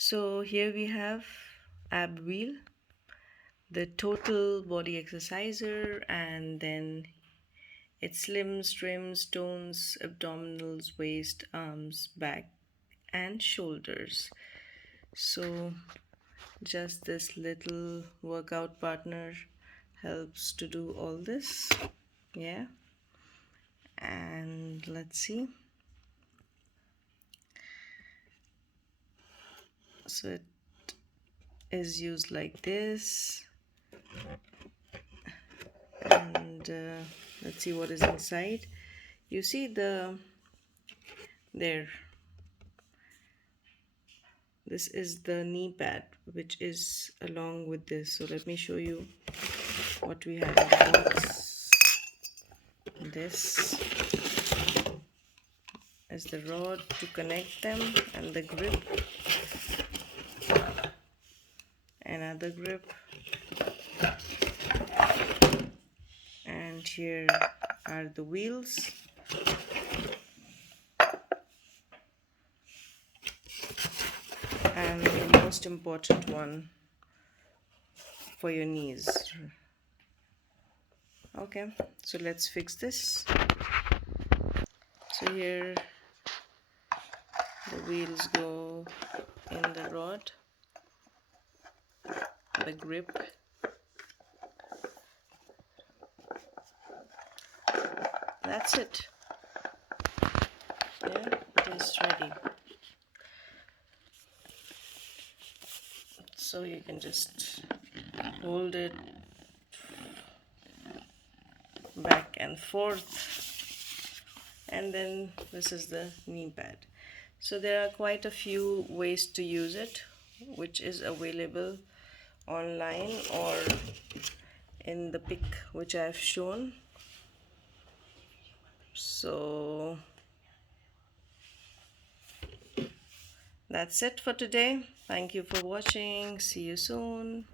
So here we have ab wheel, the total body exerciser, and then it's limbs, trims, tones, abdominals, waist, arms, back, and shoulders. So just this little workout partner helps to do all this. Yeah. And let's see. So it is used like this, and let's see what is inside. You see there, this is the knee pad which is along with this. So let me show you what we have in the box. This is the rod to connect them, and the grip, another grip, and here are the wheels. And the most important one for your knees. Okay, so let's fix this. So here the wheels go in the rod, the grip, that's it. Yeah, it is ready. So you can just hold it back and forth, and then this is the knee pad. So there are quite a few ways to use it, which is available online or in the pic which I have shown. So that's it for today. Thank you for watching. See you soon.